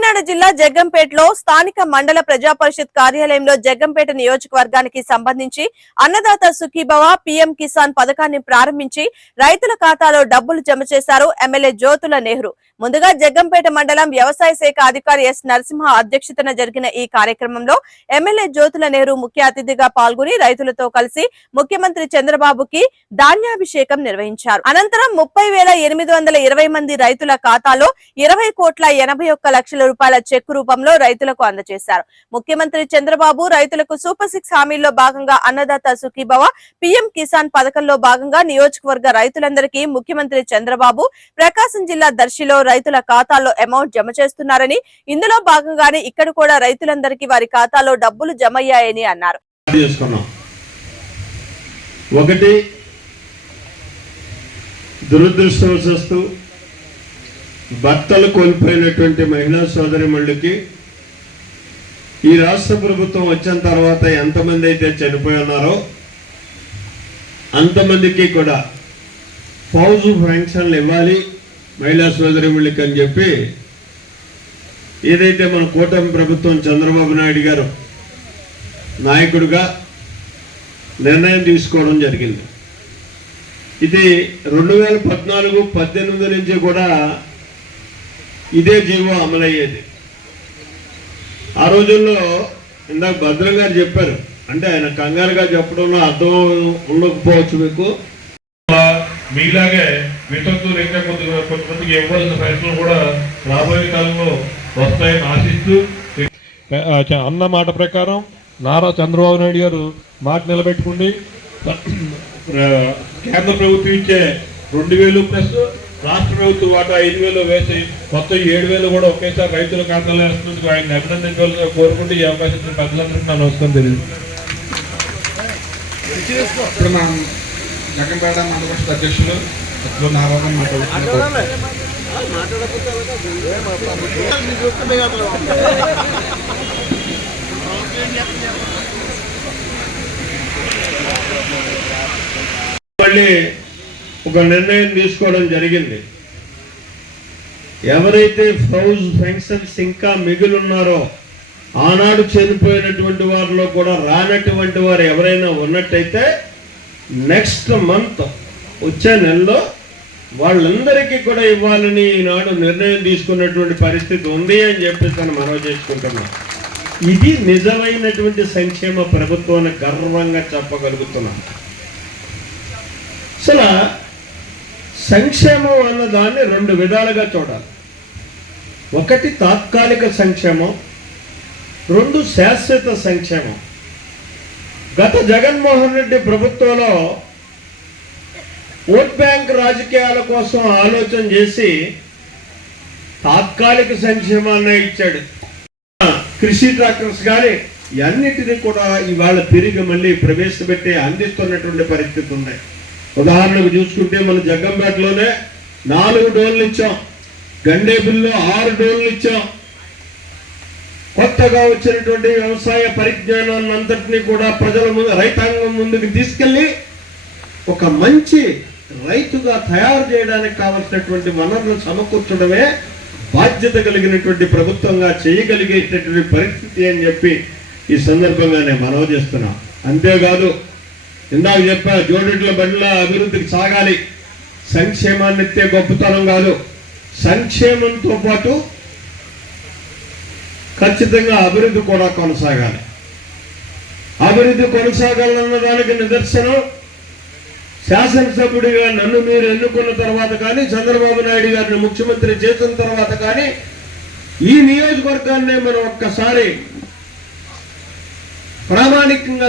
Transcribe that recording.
కాకినాడ జిల్లా జగ్గంపేటలో స్థానిక మండల ప్రజా పరిషత్ కార్యాలయంలో జగ్గంపేట నియోజకవర్గానికి సంబంధించి అన్నదాత సుఖీభవ పీఎం కిసాన్ పథకాన్ని ప్రారంభించి రైతుల ఖాతాలో డబ్బులు జమ చేశారు ఎమ్మెల్యే జ్యోతుల నెహ్రూ. ముందుగా జగ్గంపేట మండలం వ్యవసాయ శాఖ అధికారి ఎస్ నరసింహ అధ్యక్షతన జరిగిన ఈ కార్యక్రమంలో ఎమ్మెల్యే జ్యోతుల నెహ్రూ ముఖ్య అతిథిగా పాల్గొని రైతులతో కలిసి ముఖ్యమంత్రి చంద్రబాబుకి ధాన్యాభిషేకం నిర్వహించారు. అనంతరం ముప్పై వేల ఎనిమిది వందల ఇరవై మంది రైతుల ఖాతాలో ఇరవై కోట్ల ఎనభై ఒక్క లక్షల రూపాయల చెక్ రూపంలో రైతులకు అందజేశారు. ముఖ్యమంత్రి చంద్రబాబు రైతులకు సూపర్ సిక్స్ హామీల్లో భాగంగా అన్నదాత సుఖీభవ పీఎం కిసాన్ పథకంలో భాగంగా నియోజకవర్గ రైతులందరికీ ముఖ్యమంత్రి చంద్రబాబు ప్రకాశం జిల్లా దర్శిలో రైతుల ఖాతాల్లో అమౌంట్ జమ చేస్తున్నారని ఇందులో భాగంగానే ఇక్కడ కూడా రైతులందరికీ వారి ఖాతాలో డబ్బులు జమ అయ్యాయని అన్నారు ఒకటి దురదృష్టవశస్తు భర్తలు కోల్పోయినటువంటి మహిళా సోదరిమణులకి ఈ రాష్ట్ర ప్రభుత్వం వచ్చిన తర్వాత ఎంతమంది అయితే చనిపోయి ఉన్నారో అంతమందికి కూడా ఫౌజ్ ఫంక్షన్లు ఇవ్వాలి మహిళా సోదరిమణులకి అని చెప్పి ఏదైతే మన కూటమి ప్రభుత్వం చంద్రబాబు నాయుడు గారు నాయకుడిగా నిర్ణయం తీసుకోవడం జరిగింది. ఇది రెండు వేల పద్నాలుగు పద్దెనిమిది నుంచి కూడా ఇదే జీవో అమలయ్యేది. ఆ రోజుల్లో ఇందాక భద్రం గారు చెప్పారు. అంటే ఆయన కంగారుగా చెప్పడంలో అర్థం ఉండకపోవచ్చు మీకు. మీలాగే వితంతువులు ఇంకా కొద్ది కొంతమందికి ఇవ్వాల్సిన ప్రయత్నం కూడా రాబోయే కాలంలో వస్తాయని ఆశిస్తూ అన్న మాట ప్రకారం నారా చంద్రబాబు నాయుడు గారు మాట నిలబెట్టుకుని ఆ, కేంద్ర ప్రభుత్వం ఇచ్చే రెండు వేలు ప్లస్ రాష్ట్ర ప్రభుత్వం వాటా ఐదు వేలు వేసి మొత్తం ఏడు వేలు కూడా ఒకేసారి రైతుల ఖాతాలో వేస్తున్నందుకు ఆయన అభినందించాలని కోరుకుంటూ ఈ అవకాశం పెద్దలందరికీ నా నమస్కారం తెలియదు. ఇప్పుడు మనం జగన్పేట మండల పరిషత్ అధ్యక్షులు అప్పుడు నారాయణ మాట్లాడుతున్నారు మళ్ళీ ఒక నిర్ణయం తీసుకోవడం జరిగింది. ఎవరైతే ఫౌజ్ ఫెన్షన్స్ ఇంకా మిగిలి ఉన్నారో ఆనాడు చనిపోయినటువంటి వారిలో కూడా రానటువంటి వారు ఎవరైనా ఉన్నట్టయితే నెక్స్ట్ మంత్ వచ్చే నెలలో వాళ్ళందరికీ కూడా ఇవ్వాలని ఈనాడు నిర్ణయం తీసుకున్నటువంటి పరిస్థితి ఉంది అని చెప్పి తను మనవి చేసుకుంటున్నాం. ఇది నిజమైనటువంటి సంక్షేమ ప్రభుత్వాన్ని గర్వంగా చెప్పగలుగుతున్నాం. అసలు సంక్షేమం అన్న దాన్ని రెండు విధాలుగా చూడాలి. ఒకటి తాత్కాలిక సంక్షేమం రెండు శాశ్వత సంక్షేమం. గత జగన్మోహన్ రెడ్డి ప్రభుత్వంలో ఓట్ బ్యాంక్ రాజకీయాల కోసం ఆలోచన చేసి తాత్కాలిక సంక్షేమాన్ని ఇచ్చాడు. కృషి ట్రాక్టర్స్ కానీ ఇవన్నిటినీ కూడా ఇవాళ తిరిగి మళ్ళీ ప్రవేశపెట్టి అందిస్తున్నటువంటి పరిస్థితి ఉన్నాయి ఉదాహరణకు చూసుకుంటే మన జగ్గంపేటలోనే నాలుగు డోన్లు ఇచ్చాం. గండేబుల్లో ఆరు డోన్లు ఇచ్చాం. కొత్తగా వచ్చినటువంటి వ్యవసాయ పరిజ్ఞానాన్ని అంతటినీ కూడా ప్రజల ముందు రైతాంగం ముందుకు తీసుకెళ్ళి ఒక మంచి రైతుగా తయారు చేయడానికి కావలసినటువంటి వనరులు సమకూర్చడమే బాధ్యత కలిగినటువంటి ప్రభుత్వంగా చేయగలిగేటటువంటి పరిస్థితి అని చెప్పి ఈ సందర్భంగా నేను మనవి చేస్తున్నా. అంతేకాదు ఇందాక చెప్పా జోడిట్ల బండ్ల అభివృద్ధికి సాగాలి. సంక్షేమాన్ని ఎత్తే గొప్పతనం కాదు. సంక్షేమంతో పాటు ఖచ్చితంగా అభివృద్ధి కూడా కొనసాగాలి. అభివృద్ధి కొనసాగాలన్న దానికి నిదర్శనం శాసనసభ్యుడిగా నన్ను మీరు ఎన్నుకున్న తర్వాత కానీ చంద్రబాబు నాయుడు గారిని ముఖ్యమంత్రి చేసిన తర్వాత కానీ ఈ నియోజకవర్గాన్ని మనం ఒక్కసారి ప్రామాణికంగా